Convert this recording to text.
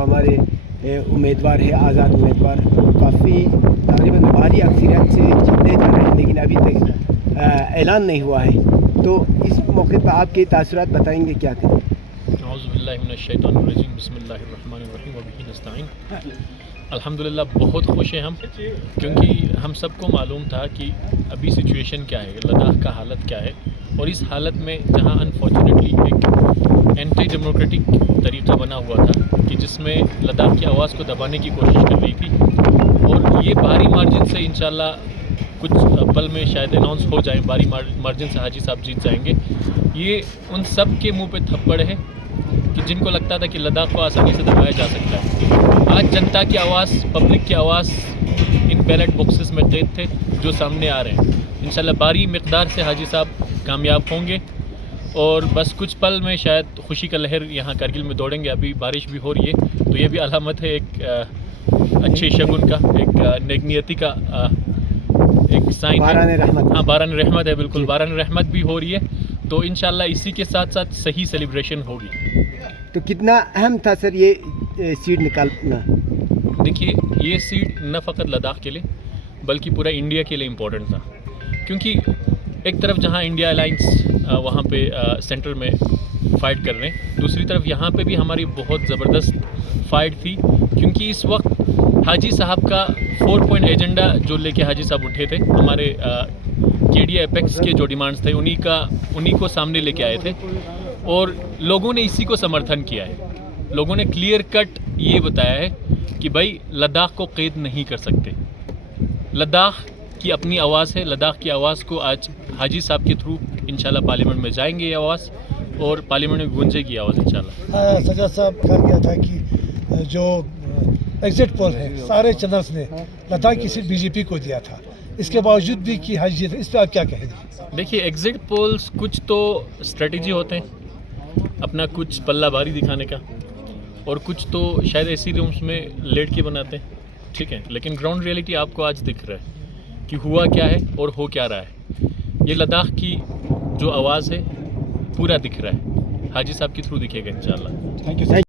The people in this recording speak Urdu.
جو ہمارے امیدوار ہے آزاد امیدوار کافی تقریباً بھاری اکثریت سے جیتنے جا رہے ہیں، لیکن ابھی تک اعلان نہیں ہوا ہے، تو اس موقع پر آپ کے تاثرات بتائیں گے کیا تھے؟ اعوذ باللہ من الشیطان الرجیم، بسم اللہ الرحمن الرحیم وبہ نستعین۔ الحمدللہ بہت خوش ہیں ہم، کیونکہ ہم سب کو معلوم تھا کہ ابھی سچویشن کیا ہے، لداخ کا حالت کیا ہے، اور اس حالت میں جہاں انفارچونیٹلی ایک اینٹی ڈیموکریٹک طریقہ بنا ہوا تھا کہ جس میں لداخ کی آواز کو دبانے کی کوشش کر رہی تھی، اور یہ بھاری مارجن سے انشاءاللہ کچھ پل میں شاید اناؤنس ہو جائیں، بھاری مارجن سے حاجی صاحب جیت جائیں گے۔ یہ ان سب کے منہ پہ تھپڑ ہے کہ جن کو لگتا تھا کہ لداخ کو آسانی سے دبایا جا سکتا ہے۔ آج جنتا کی آواز، پبلک کی آواز ان بیلٹ باکسز میں قید تھے جو سامنے آ رہے ہیں۔ انشاءاللہ بھاری مقدار سے حاجی صاحب کامیاب ہوں گے، اور بس کچھ پل میں شاید خوشی کا لہر یہاں کارگل میں دوڑیں گے۔ ابھی بارش بھی ہو رہی ہے، تو یہ بھی علامت ہے ایک اچھے شگن کا، ایک نیک نیتی کا ایک سائن ہے۔ باران رحمت، ہاں باران رحمت ہے، بالکل باران رحمت بھی ہو رہی ہے، تو انشاءاللہ اسی کے ساتھ ساتھ صحیح سیلیبریشن ہوگی۔ تو کتنا اہم تھا سر یہ سیٹ نکالنا؟ دیکھیے، یہ سیٹ نہ فقط لداخ کے لیے بلکہ پورا انڈیا کے لیے امپورٹنٹ تھا، کیونکہ ایک طرف جہاں انڈیا الائنس وہاں پہ سینٹر میں فائٹ کر رہے ہیں، دوسری طرف یہاں پہ بھی ہماری بہت زبردست فائٹ تھی، کیونکہ اس وقت حاجی صاحب کا 4 پوائنٹ ایجنڈا جو لے کے حاجی صاحب اٹھے تھے، ہمارے کے ڈی ایپیکس کے جو ڈیمانڈز تھے انہی کو سامنے لے کے آئے تھے، اور لوگوں نے اسی کو سمرتھن کیا ہے۔ لوگوں نے کلیئر کٹ یہ بتایا ہے کہ بھائی لداخ کو قید نہیں کر سکتے، لداخ کی اپنی آواز ہے، لداخ کی آواز کو آج حاجی صاحب کے تھرو انشاءاللہ پارلیمنٹ میں جائیں گے یہ آواز، اور پارلیمنٹ میں گونجے گی آواز انشاءاللہ۔ سجاد صاحب کہا گیا تھا کہ جو ایگزٹ پول ہے سارے چینلز نے لداخ کی سیٹ بی جے پی کو دیا تھا، اس کے باوجود بھی کہ حاجی، اس پہ آپ کیا کہیں گے؟ دیکھیے، ایگزٹ پولز کچھ تو اسٹریٹجی ہوتے ہیں اپنا کچھ پلہ باری دکھانے کا، اور کچھ تو شاید ایسی رومس میں لیٹ کے بناتے ہیں، ٹھیک ہے، لیکن گراؤنڈ ریئلٹی آپ کو آج دکھ رہا ہے کہ ہوا کیا ہے اور ہو کیا رہا ہے۔ یہ لداخ کی جو آواز ہے پورا دکھ رہا ہے، حاجی صاحب کے تھرو دکھے گا انشاءاللہ۔ Thank you sir.